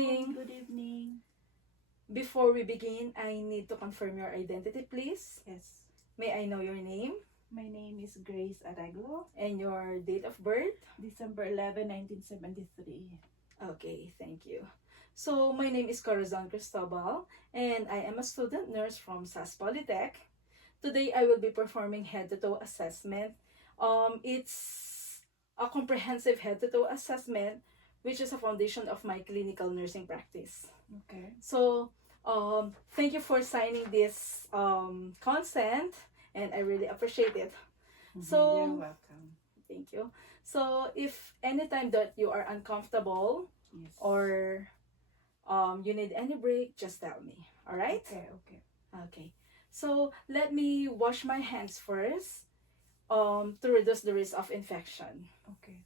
evening. Good evening. Before we begin, I need to confirm your identity, please. Yes. May I know your name My name is Grace Arreglo. and your date of birth? December 11, 1973. Okay, thank you. So, my name is Corazon Cristobal, and I am a student nurse from SAS Polytech. Today, I will be performing head-to-toe assessment. It's a comprehensive head-to-toe assessment, which is a foundation of my clinical nursing practice. Okay. So, thank you for signing this consent, and I really appreciate it. So, You're welcome. thank you. So, if anytime that you are uncomfortable Yes. or you need any break, just tell me. All right? Okay. Okay. Okay. So, let me wash my hands first to reduce the risk of infection. Okay.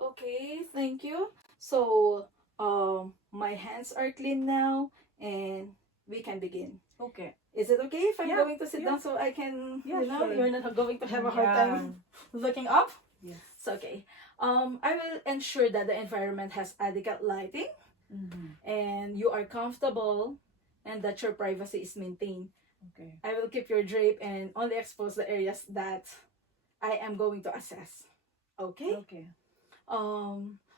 Okay, thank you. So, my hands are clean now, and we can begin. Okay. Is it okay if I'm Yeah, going to sit yeah. down so I can, Yeah, sure. you're not going to have a hard Yeah. time looking up? Yes. It's okay. I will ensure that the environment has adequate lighting and you are comfortable and that your privacy is maintained. Okay. I will keep your drape and only expose the areas that I am going to assess. Okay? Okay.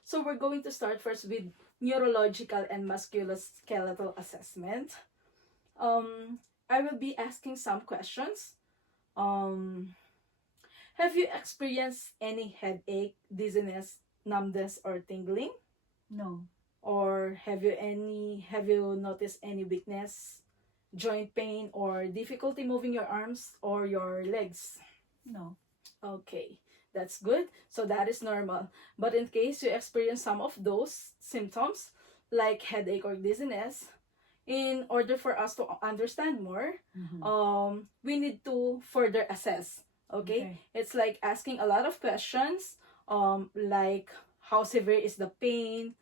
So we're going to start first with neurological and musculoskeletal assessment. I will be asking some questions. Have you experienced any headache, dizziness, numbness, or tingling? No. Or have you noticed any weakness, joint pain, or difficulty moving your arms or your legs? No. Okay, that's good. So that is normal. But in case you experience some of those symptoms, like headache or dizziness, in order for us to understand more, we need to further assess. Okay? It's like asking a lot of questions, like how severe is the pain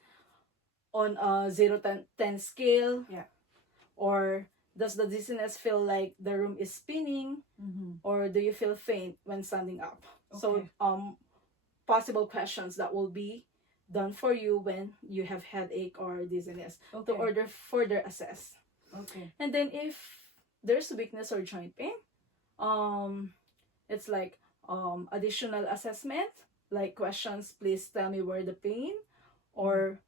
on a 0 to 10 scale? Yeah. Or does the dizziness feel like the room is spinning? Or do you feel faint when standing up? So, Okay. possible questions that will be done for you when you have headache or dizziness to Okay. order further assess. Okay. And then if there's weakness or joint pain, it's like additional assessment, like questions, please tell me where the pain, or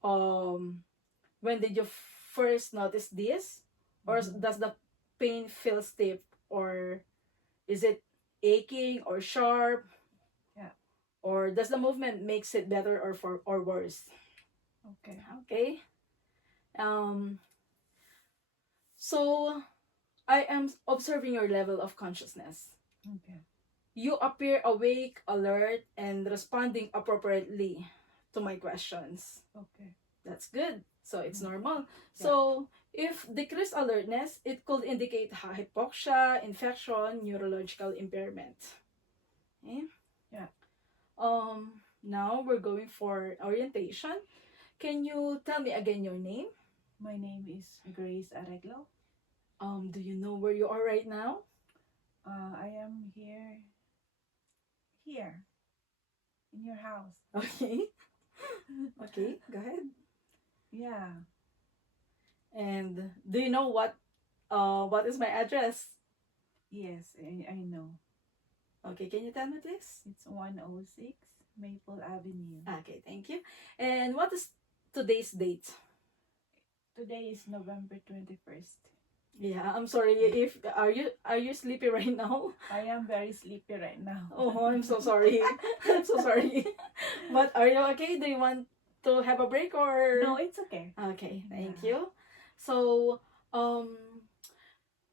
when did you first notice this, or does the pain feel stiff, or is it aching or sharp? Yeah. Or does the movement makes it better or worse? Okay. Okay. So I am observing your level of consciousness. Okay. You appear awake, alert, and responding appropriately to my questions. Okay. That's good. So it's normal. Yeah. So if decreased alertness, it could indicate hypoxia, infection, neurological impairment. Okay? Yeah. Now we're going for orientation. Can you tell me again your name? My name is Grace Arreglo. Do you know where you are right now? I am here in your house. Okay. Okay, go ahead. Yeah. And do you know what is my address? Yes, I know. Okay, can you tell me please? It's 106 Maple Avenue. Okay, thank you. And what is today's date? Today is November 21st. Yeah, I'm sorry if are you sleepy right now? I am very sleepy right now. Oh, I'm so sorry. I'm so sorry. But are you okay? Do you want to have a break or? No, it's okay. Okay, thank Yeah. you. So, um,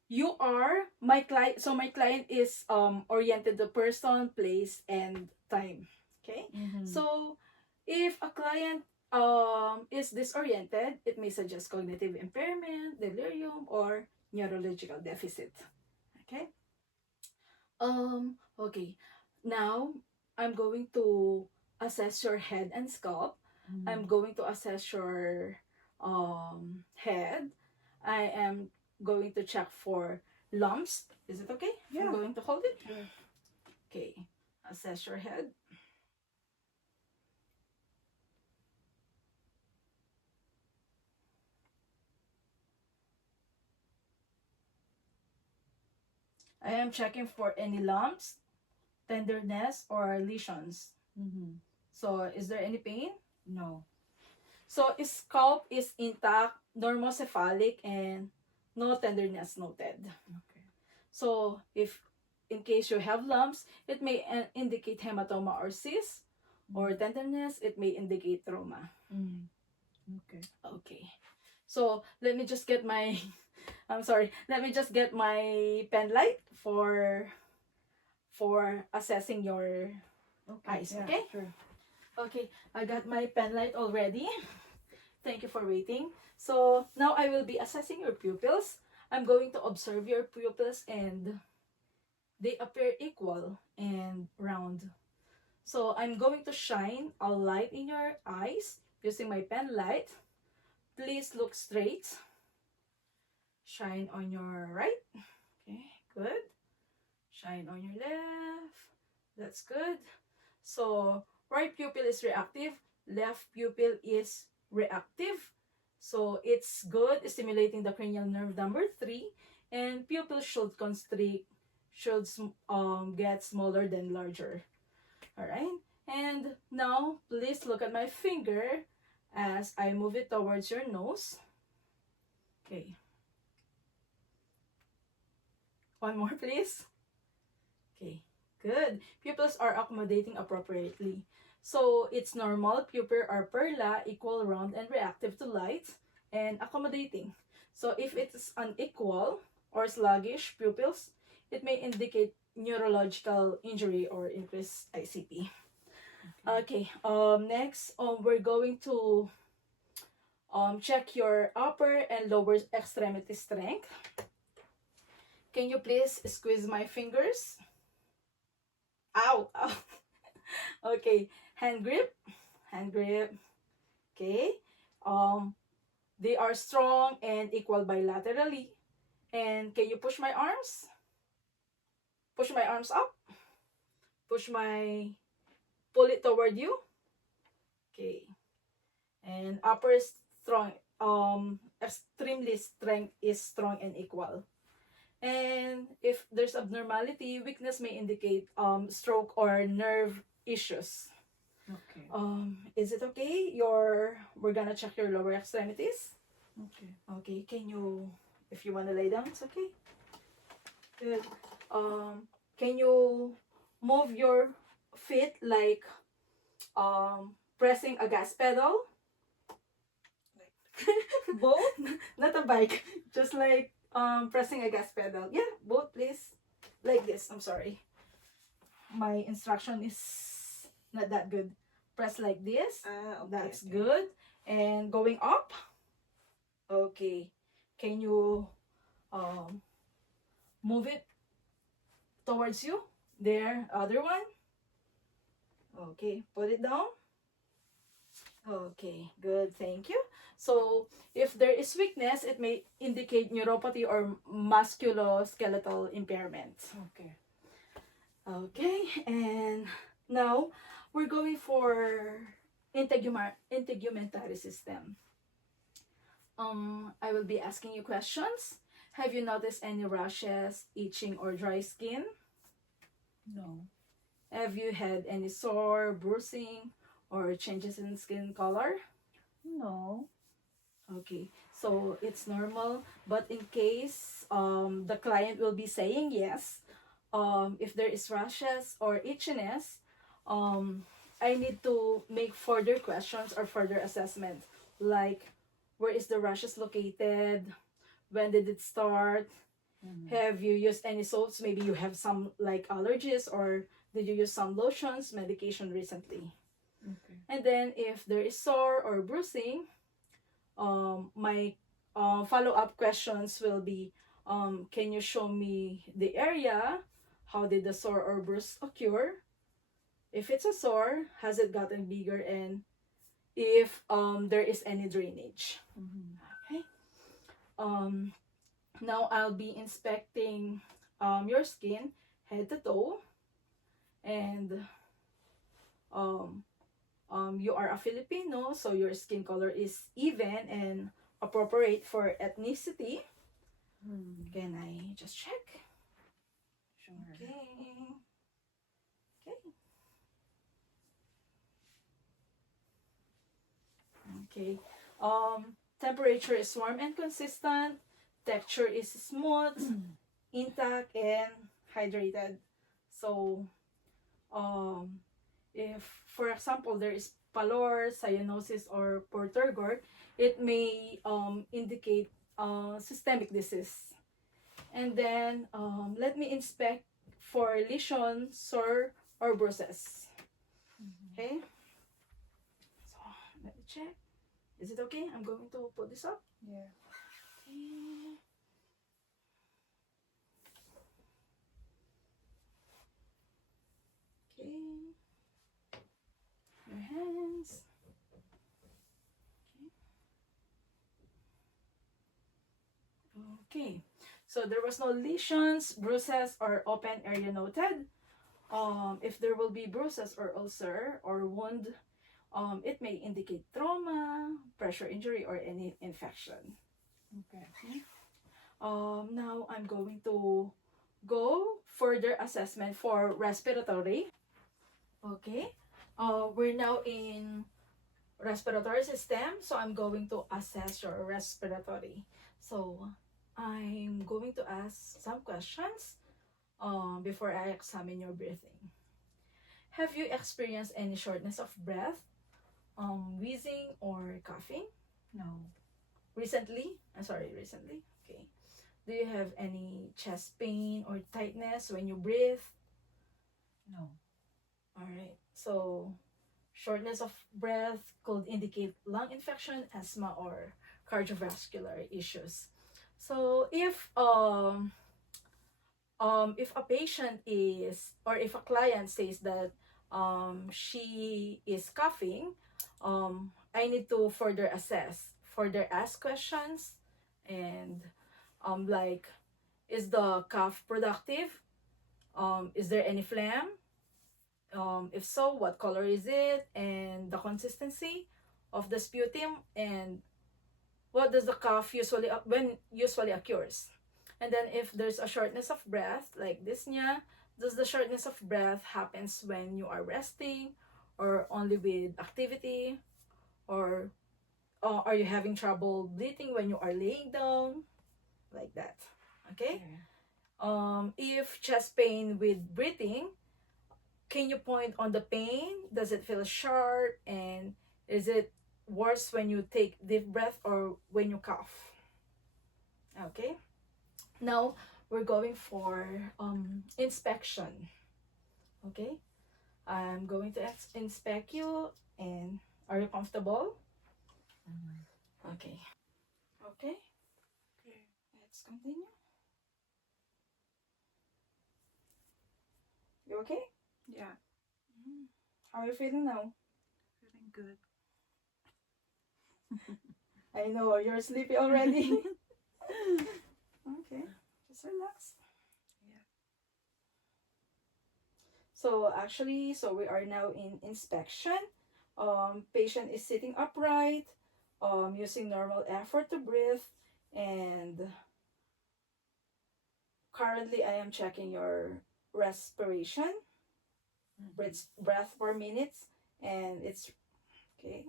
you are my client. So my client is oriented to person, place, and time. Okay. Mm-hmm. So, if a client is disoriented, it may suggest cognitive impairment, delirium, or neurological deficit. Okay. Okay. Now, I'm going to assess your head and scalp. I'm Mm-hmm. going to assess your head. I am going to check for lumps. Is it okay? I'm Yeah. going to hold it. Sure. Okay. Assess your head. I am checking for any lumps, tenderness, or lesions. Mm-hmm. So, is there any pain? No. So, scalp is intact, normocephalic, and no tenderness noted. Okay. So, if in case you have lumps, it may indicate hematoma or cyst, or tenderness, it may indicate trauma. Mm-hmm. Okay. Okay. So, let me just get my, I'm sorry, let me just get my pen light for assessing your Okay. eyes, Yeah. okay? Sure. Okay, I got my pen light already. Thank you for waiting. So, now I will be assessing your pupils. I'm going to observe your pupils and they appear equal and round. So I'm going to shine a light in your eyes using my pen light. Please look straight. Shine on your right. Okay, good. Shine on your left. That's good. So right pupil is reactive, left pupil is reactive. So it's good, stimulating the cranial nerve number 3, and pupil should constrict, should get smaller than larger. All right. And now please look at my finger as I move it towards your nose. Okay. One more, please. Okay. Good. Pupils are accommodating appropriately. So it's normal. Pupil are perla, equal, round, and reactive to light, and accommodating. So if it's unequal or sluggish pupils, it may indicate neurological injury or increased ICP. Okay. Next, we're going to check your upper and lower extremity strength. Can you please squeeze my fingers? Ow! Ow. Okay. Hand grip. Hand grip. Okay. Um, they are strong and equal bilaterally. And can you push my arms? Push my arms up. Push my pull it toward you. Okay. And upper strong extremely strength is strong and equal. And if there's abnormality, weakness may indicate stroke or nerve issues. Okay. Is it okay? We're gonna check your lower extremities. Okay. Okay, can you, if you wanna lay down, it's okay. Good. Can you move your feet like pressing a gas pedal? Both? Not a bike. Just like pressing a gas pedal. Yeah, both please. Like this. I'm sorry. My instruction is not that good. Press like this. Okay. That's Okay. good. And going up. Okay. Can you move it towards you? There. Other one. Okay. Put it down. Okay, good, thank you. So, if there is weakness, it may indicate neuropathy or musculoskeletal impairment. Okay. Okay, and now we're going for integumentary system. I will be asking you questions. Have you noticed any rashes, itching, or dry skin? No. Have you had any sore, bruising, or changes in skin color? No. Okay, so it's normal, but in case the client will be saying yes, if there is rashes or itchiness, um I need to make further questions or further assessment, like where is the rashes located, when did it start, have you used any soaps, maybe you have some like allergies, or did you use some lotions, medication recently. Okay. And then if there is sore or bruising, my follow-up questions will be, can you show me the area? How did the sore or bruise occur? If it's a sore, has it gotten bigger? And if there is any drainage. Okay. Um, Now I'll be inspecting your skin head to toe, and um, you are a Filipino, so your skin color is even and appropriate for ethnicity. Can I just check? Sure. Okay. Okay. Okay. Temperature is warm and consistent. Texture is smooth, intact, and hydrated. So, if, for example, there is pallor, cyanosis, or portergor, it may indicate systemic disease. And then, let me inspect for lesions, sore, or bruises. Okay? So, let me check. Is it okay? I'm going to put this up. Yeah. Okay. Okay. Your hands. Okay. So there was no lesions, bruises, or open area noted. If there will be bruises or ulcer or wound, it may indicate trauma, pressure injury, or any infection. Okay. Now I'm going to go further assessment for respiratory. Okay. We're now in respiratory system, so I'm going to assess your respiratory. So I'm going to ask some questions before I examine your breathing. Have you experienced any shortness of breath, wheezing, or coughing No. recently? Recently. Okay. Do you have any chest pain or tightness when you breathe? No. All right. So shortness of breath could indicate lung infection, asthma, or cardiovascular issues. So if a patient is, or if a client says that she is coughing, I need to further assess, further ask questions, and like, is the cough productive? Is there any phlegm? If so, what color is it, and the consistency of the sputum, and what does the cough usually occurs? And then if there's a shortness of breath like dyspnea, does the shortness of breath happens when you are resting, or only with activity, or are you having trouble breathing when you are laying down, like that? Okay. If chest pain with breathing, can you point on the pain? Does it feel sharp? And is it worse when you take deep breath or when you cough? Okay. Now we're going for inspection. Okay. I'm going to inspect you, and are you comfortable? Okay. Okay. Okay. Let's continue. You okay? Yeah. How are you feeling now? Feeling good. I know you're sleepy already. Okay, just relax. Yeah. So actually, so we are now in inspection. Patient is sitting upright, using normal effort to breathe, and currently I am checking your respiration, breath per minute, and it's okay.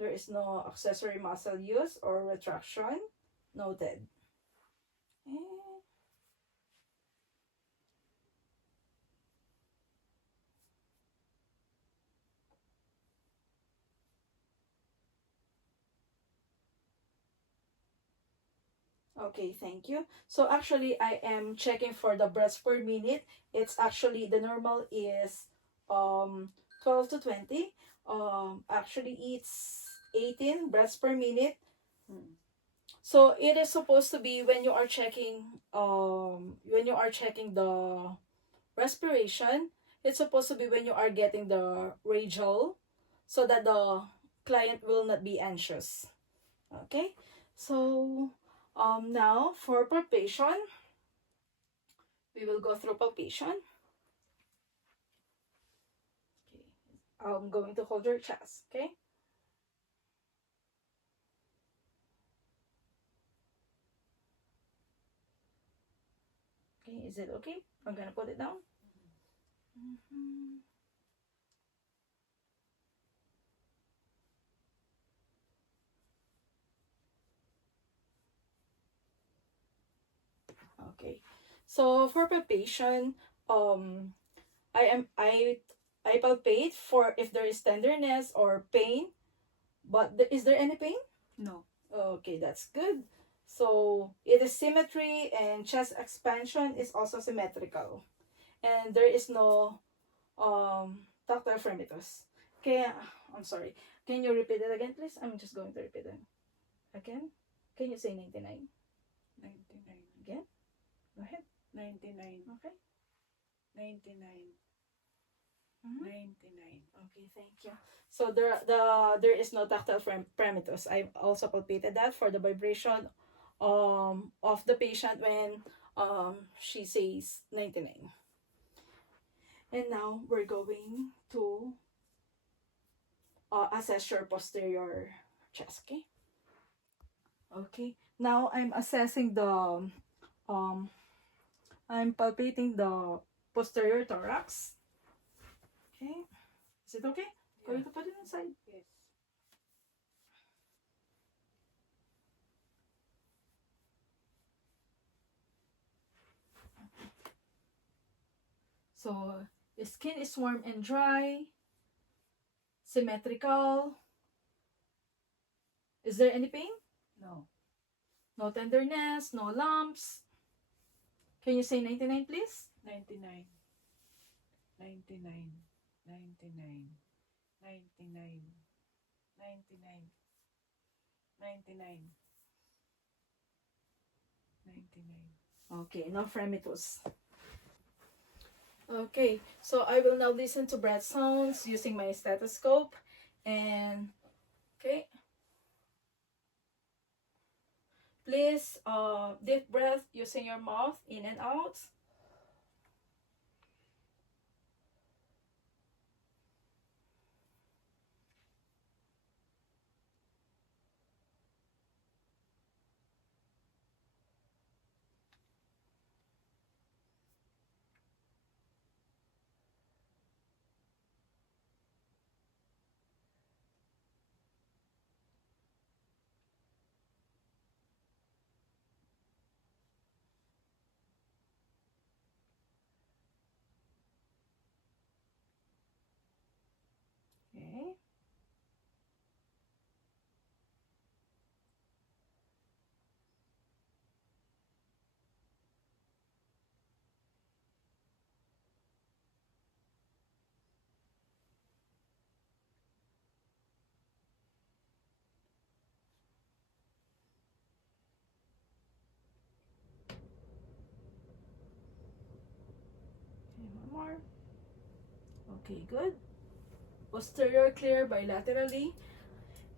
There is no accessory muscle use or retraction noted. And okay, thank you. So actually, I am checking for the breaths per minute. It's actually the normal is 12 to 20. Actually, it's 18 breaths per minute. So it is supposed to be when you are checking the respiration. It's supposed to be when you are getting the radial, so that the client will not be anxious. Okay, so now for palpation, we will go through palpation. Okay, I'm going to hold your chest. Okay. Okay, is it okay? I'm gonna put it down. Mhm. Okay. So for palpation, um, I palpate for if there is tenderness or pain. But is there any pain? No. Okay, that's good. So it is symmetry, and chest expansion is also symmetrical, and there is no tactile fremitus. Okay, I'm sorry. Can you repeat it again, please? I'm just going to repeat it again. Can you say 99? 99. Again? Go ahead. 99. Okay. 99. Mhm. 99. Okay, thank you. So there is no tactile fremitus. I also palpated that for the vibration of the patient when she says 99. And now we're going to assess your posterior chest. Okay. Okay. Now I'm assessing the um I'm palpating the posterior thorax. Okay. Is it okay? Yeah. Going to put it inside. Yes. So the skin is warm and dry, symmetrical. Is there any pain? No. No tenderness, no lumps. Can you say 99, please? 99. 99. 99. 99. 99. 99. 99. Okay, no fremitus. Okay, so I will now listen to breath sounds using my stethoscope. And okay, please deep breath using your mouth in and out. Okay. Okay, one more. Okay, good. Posterior clear bilaterally.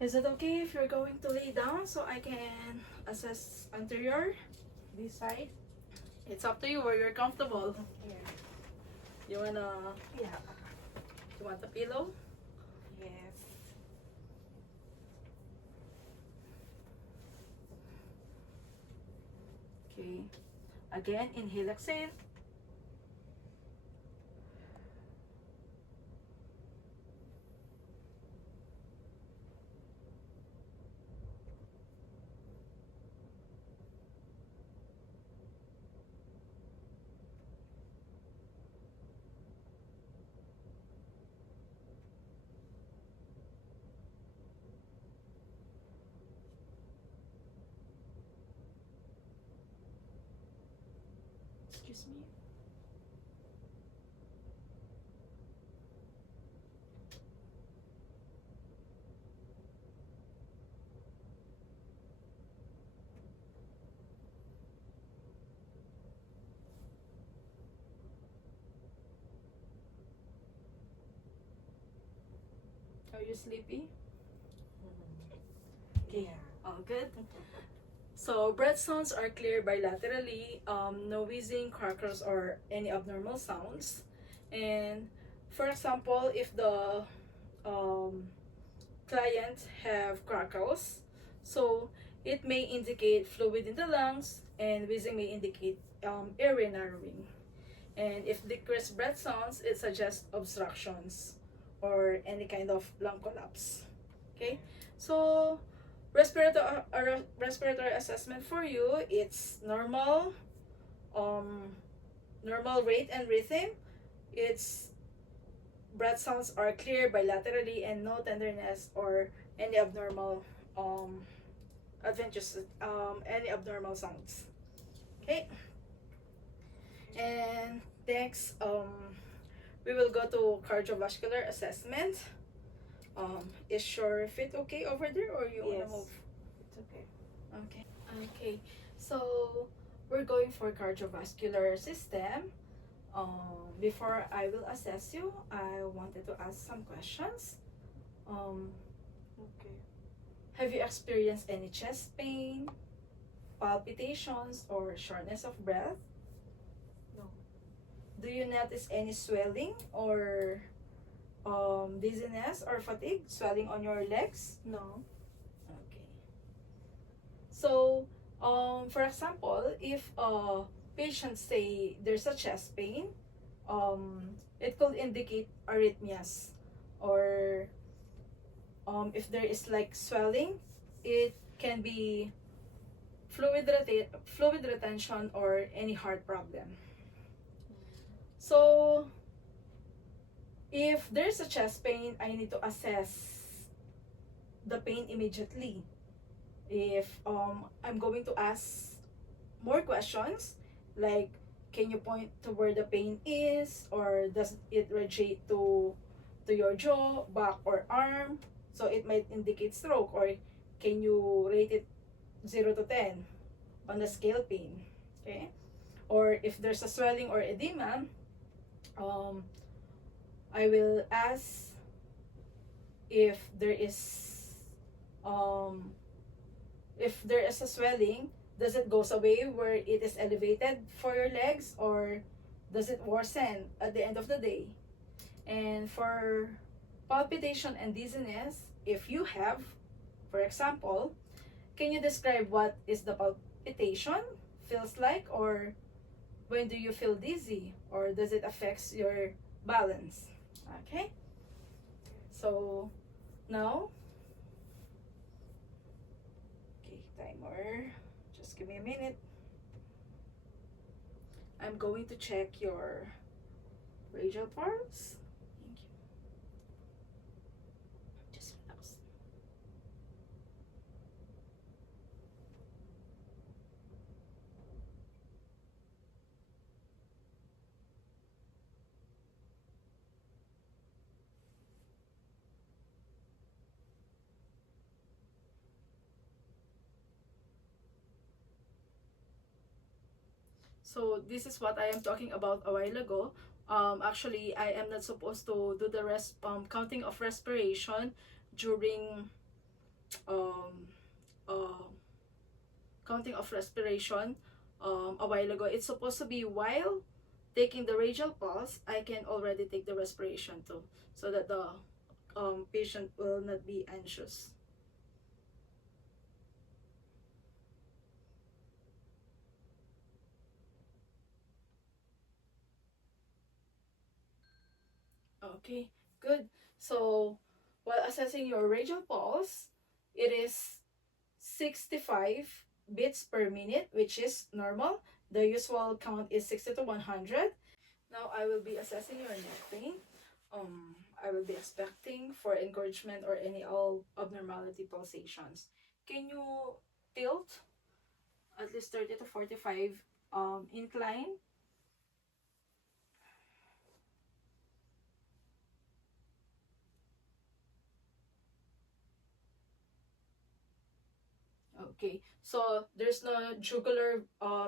Is it okay if you're going to lay down so I can assess anterior? This side? It's up to you where you're comfortable. Here. You wanna, Yeah. you want the pillow? Yes. Okay. Again, inhale, exhale. Excuse me. Are you sleepy? Okay. Yeah. All good. So breath sounds are clear bilaterally, no wheezing, crackles, or any abnormal sounds. And for example, if the um, client have crackles, so it may indicate fluid in the lungs, and wheezing may indicate airway narrowing. And if decreased breath sounds, it suggests obstructions or any kind of lung collapse. Okay, so respiratory assessment for you, it's normal, um, normal rate and rhythm. Its breath sounds are clear bilaterally and no tenderness or any abnormal adventures any abnormal sounds. Okay, and next we will go to cardiovascular assessment. Is your feet okay over there, or you wanna Yes. move? It's okay. Okay. Okay. So we're going for cardiovascular system. Before I will assess you, I wanted to ask some questions. Um, Okay. have you experienced any chest pain, palpitations, or shortness of breath? No. Do you notice any swelling or dizziness or fatigue, swelling on your legs? No. Okay. So, for example, if a patient say there's a chest pain, it could indicate arrhythmias, or if there is like swelling, it can be fluid retention or any heart problem. So, if there's a chest pain, I need to assess the pain immediately. If I'm going to ask more questions, like can you point to where the pain is, or does it radiate to your jaw, back, or arm? So it might indicate stroke. Or can you rate it 0 to 10 on the scale pain? Okay. Or if there's a swelling or edema, um, I will ask if there is um, if there is a swelling, does it goes away where it is elevated for your legs, or does it worsen at the end of the day? And for palpitation and dizziness, if you have, for example, can you describe what is the palpitation feels like, or when do you feel dizzy, or does it affect your balance? Okay, so now, okay, timer, just give me a minute. I'm going to check your radial pulse. Thank you. Just relax. So this is what I am talking about a while ago. Actually, I am not supposed to do the counting of respiration during um, uh, counting of respiration a while ago. It's supposed to be while taking the radial pulse. I can already take the respiration too, so that the patient will not be anxious. Okay, good. So while assessing your radial pulse, it is 65 beats per minute, which is normal. The usual count is 60 to 100. Now I will be assessing your neck pain. I will be expecting for encouragement or any all abnormality pulsations. Can you tilt at least 30 to 45 incline Okay, so there's no jugular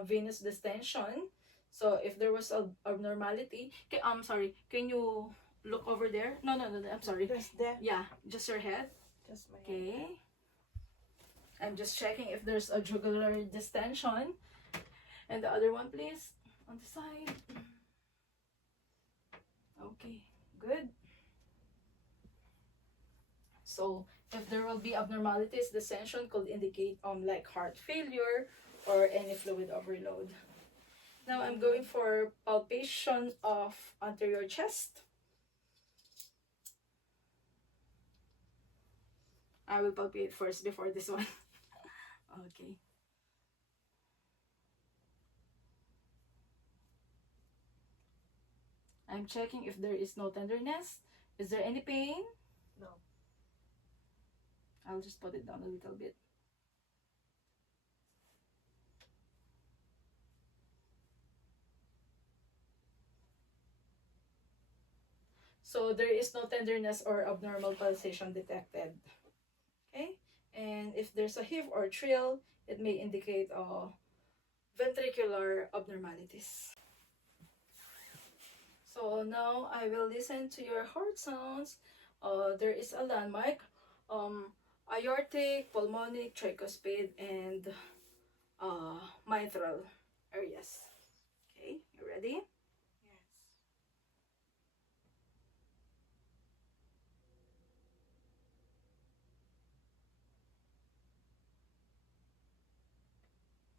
venous distension. So if there was a abnormality, I'm sorry, can you look over there? No, no, no, no, I'm sorry. Just there. Yeah, just your head. Just my head. Okay. I'm just checking if there's a jugular distension. And the other one, please, on the side. Okay, good. So if there will be abnormalities, distension could indicate like heart failure or any fluid overload. Now I'm going for palpation of anterior chest. I will palpate first before this one. Okay. I'm checking if there is no tenderness. Is there any pain? No. I'll just put it down a little bit. So there is no tenderness or abnormal pulsation detected. Okay, and if there's a heave or trill, it may indicate ventricular abnormalities. So now I will listen to your heart sounds. There is a landmark, aortic, pulmonic, tricuspid, and mitral areas. Okay, you ready? Yes.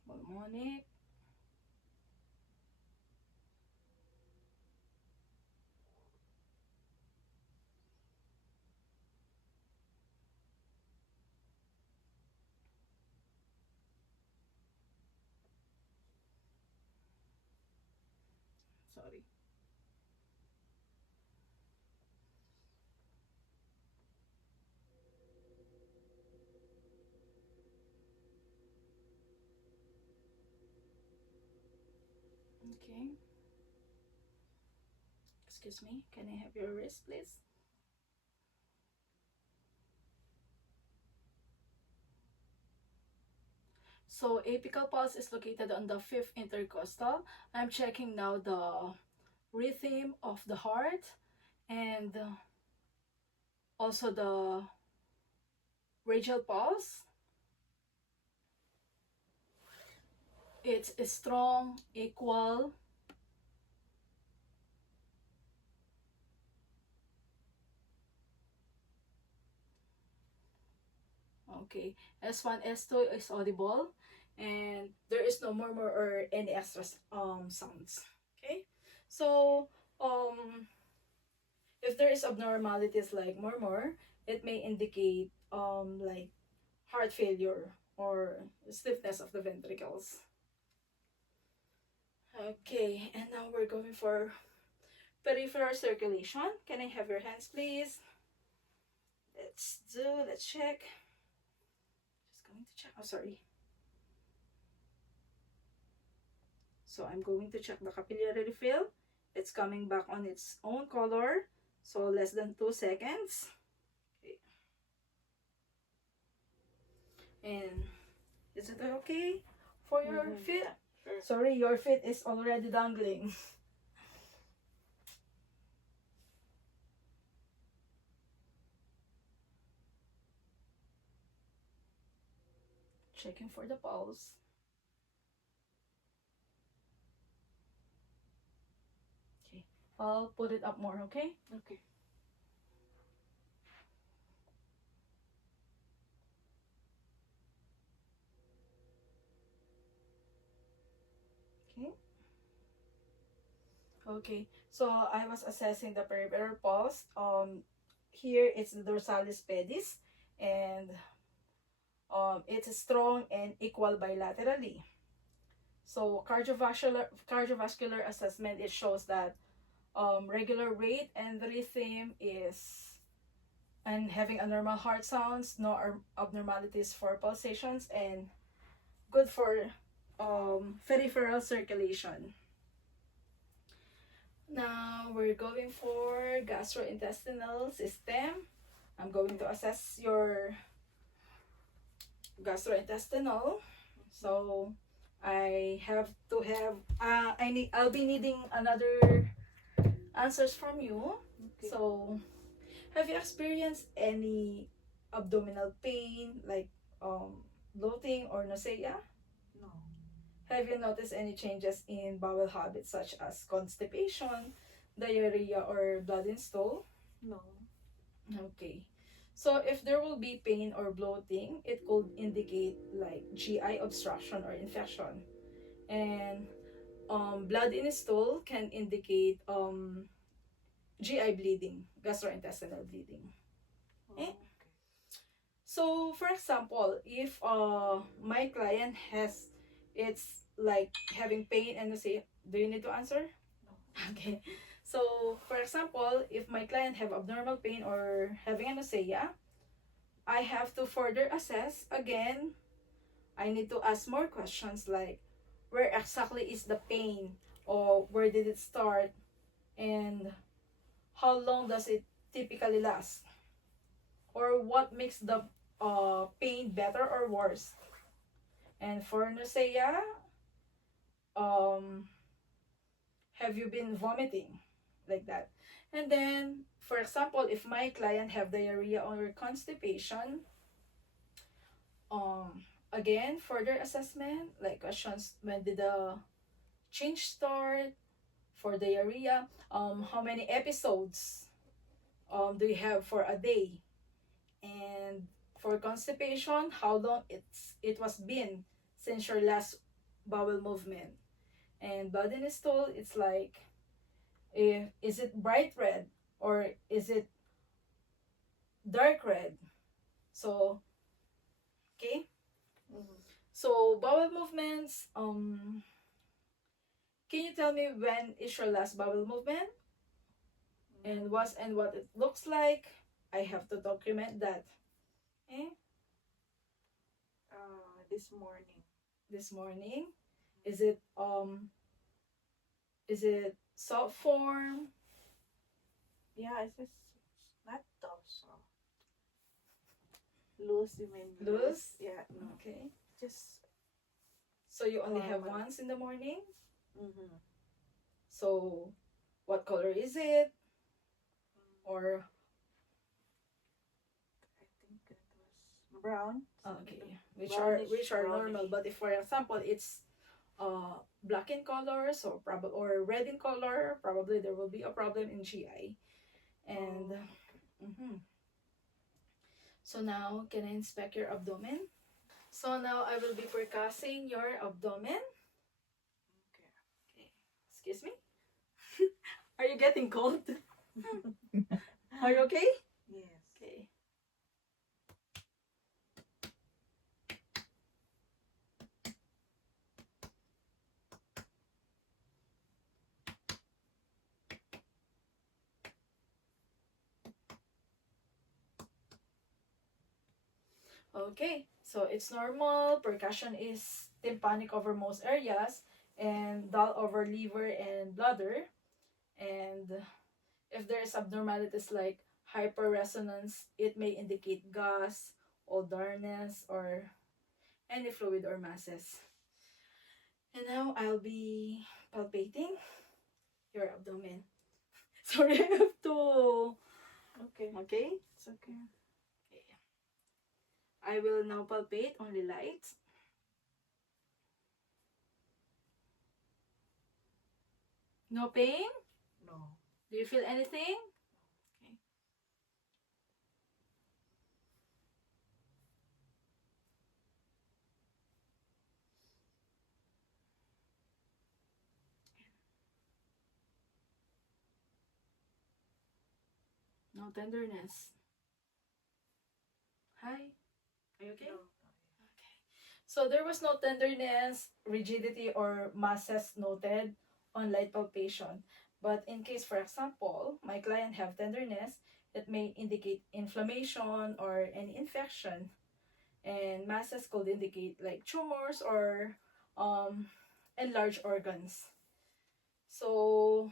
Pulmonic, sorry. Okay. Excuse me, can I have your wrist, please? So apical pulse is located on the fifth intercostal. I'm checking now the rhythm of the heart and also the radial pulse. It's strong, equal. Okay, S1, S2 is audible, and there is no murmur or any extra sounds. Okay, so if there is abnormalities like murmur, it may indicate like heart failure or stiffness of the ventricles. Okay, and now we're going for peripheral circulation. Can I have your hands, please? Let's check. Just going to check. Oh, sorry. So I'm going to check the capillary refill. It's coming back on its own color. So less than 2 seconds. Okay. And is it okay for your feet? Sure. Sorry, your feet is already dangling. Checking for the pulse. Okay, I'll put it up more, okay? Okay. Okay. Okay, so I was assessing the peripheral pulse. Here it's the dorsalis pedis, and it's strong and equal bilaterally. So cardiovascular assessment, it shows that regular rate and rhythm is, and having a normal heart sounds, no abnormalities for pulsations, and good for peripheral circulation. Now we're going for gastrointestinal system. I'm going to assess your gastrointestinal. So I have to have I'll be needing another answers from you. Okay. So have you experienced any abdominal pain like bloating or nausea? No. Have you noticed any changes in bowel habits such as constipation, diarrhea, or blood in stool? No. Okay. So if there will be pain or bloating, it could indicate like GI obstruction or infection. And blood in stool can indicate GI bleeding, gastrointestinal bleeding. Oh, Okay? okay. So for example, if my client has it's like having pain and say, do you need to answer? No. Okay. So for example, if my client have abnormal pain or having anesthesia, I have to further assess again. I need to ask more questions like where exactly is the pain or where did it start and how long does it typically last or what makes the pain better or worse. And for nausea, um, have you been vomiting like that? And then, for example, if my client have diarrhea or constipation, um, again, further assessment, like questions, when did the change start? For diarrhea, how many episodes do you have for a day? And for constipation, how long it was been since your last bowel movement? And blood in the stool, it's like, is it bright red or is it dark red? So, okay. Mm-hmm. So bowel movements, can you tell me when is your last bowel movement and what it looks like? I have to document that. Okay? This morning. This morning. Is it soft form? Yeah, it's just not tough, so loose. You mean Loose? Yeah, no. Okay. Just So you only have normal. once in the morning? Mm-hmm. So what color is it? Or I think it was brown. okay, Brownish, which are brownish. normal. But if for example it's black in color, so probably or red in color, probably there will be a problem in GI. And Oh, mhm. So now can I inspect your abdomen? So now I will be percussing your abdomen. okay. Okay. Excuse me. Are you getting cold? Are you okay? Yes. Okay. Okay, so it's normal. Percussion is tympanic over most areas and dull over liver and bladder. And if there is abnormalities like hyperresonance, it may indicate gas, odourness, or any fluid or masses. And now I'll be palpating your abdomen. Sorry, I have to. Okay. Okay? It's okay. Okay. I will now palpate only light. No pain? No. Do you feel anything? Okay. No tenderness. Hi. Are you okay? No. Okay. So there was no tenderness, rigidity, or masses noted on light palpation. But in case, for example, my client have tenderness, it may indicate inflammation or any infection. And masses could indicate like tumors or enlarged organs. So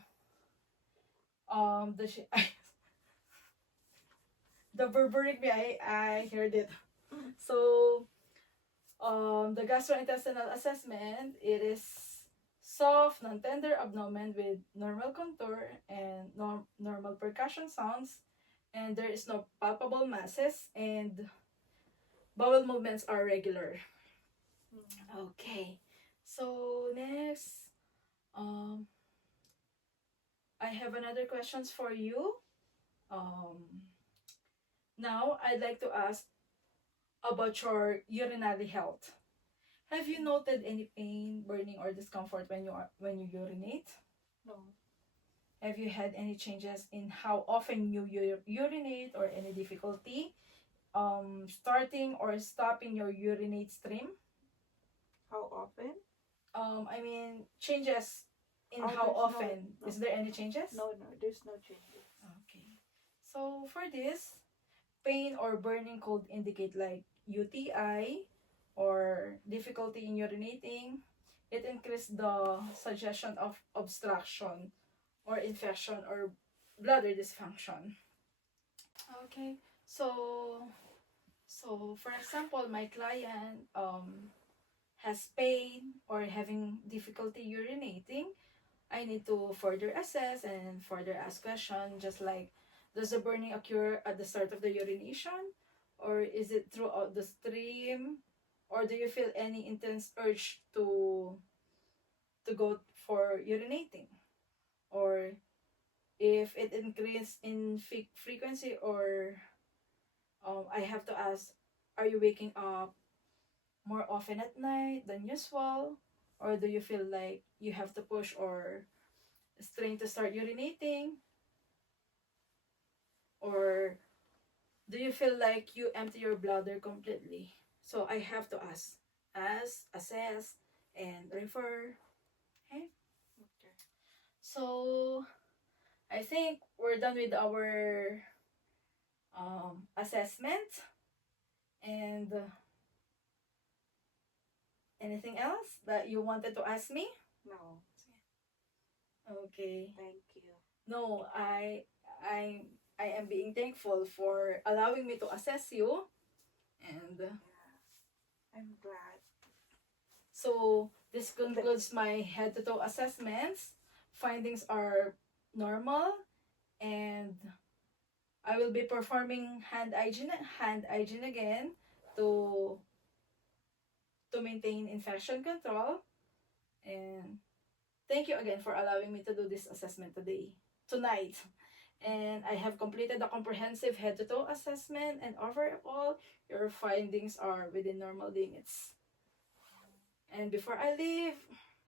the the Burberry I heard it. So The gastrointestinal assessment, it is soft, non-tender abdomen with normal contour and normal percussion sounds, and there is no palpable masses, and bowel movements are regular. Okay, so next, um, I have another questions for you. Um, Now I'd like to ask about your urinary health. Have you noted any pain, burning, or discomfort when you urinate? No. Have you had any changes in how often you urinate, or any difficulty starting or stopping your urinate stream? How often? I mean, changes in Oh, how there's often. no, Is there any changes? no, there's no changes. Okay. So for this, pain or burning could indicate like UTI or difficulty in urinating. It increased the suggestion of obstruction or infection or bladder dysfunction. Okay, so for example, my client has pain or having difficulty urinating. I need to further assess and further ask questions, just like, does the burning occur at the start of the urination, or is it throughout the stream, or do you feel any intense urge to go for urinating, or if it increased in frequency, or I have to ask, are you waking up more often at night than usual, or do you feel like you have to push or strain to start urinating, or do you feel like you empty your bladder completely? So I have to ask, assess, and refer. Okay. Okay. So I think we're done with our assessment. And anything else that you wanted to ask me? No. Okay. Thank you. No, I I am being thankful for allowing me to assess you. And Yeah. I'm glad. so this concludes my head to toe assessments. Findings are normal, and I will be performing hand hygiene again to maintain infection control. And thank you again for allowing me to do this assessment tonight. And I have completed the comprehensive head to toe assessment, and overall, your findings are within normal limits. And before I leave,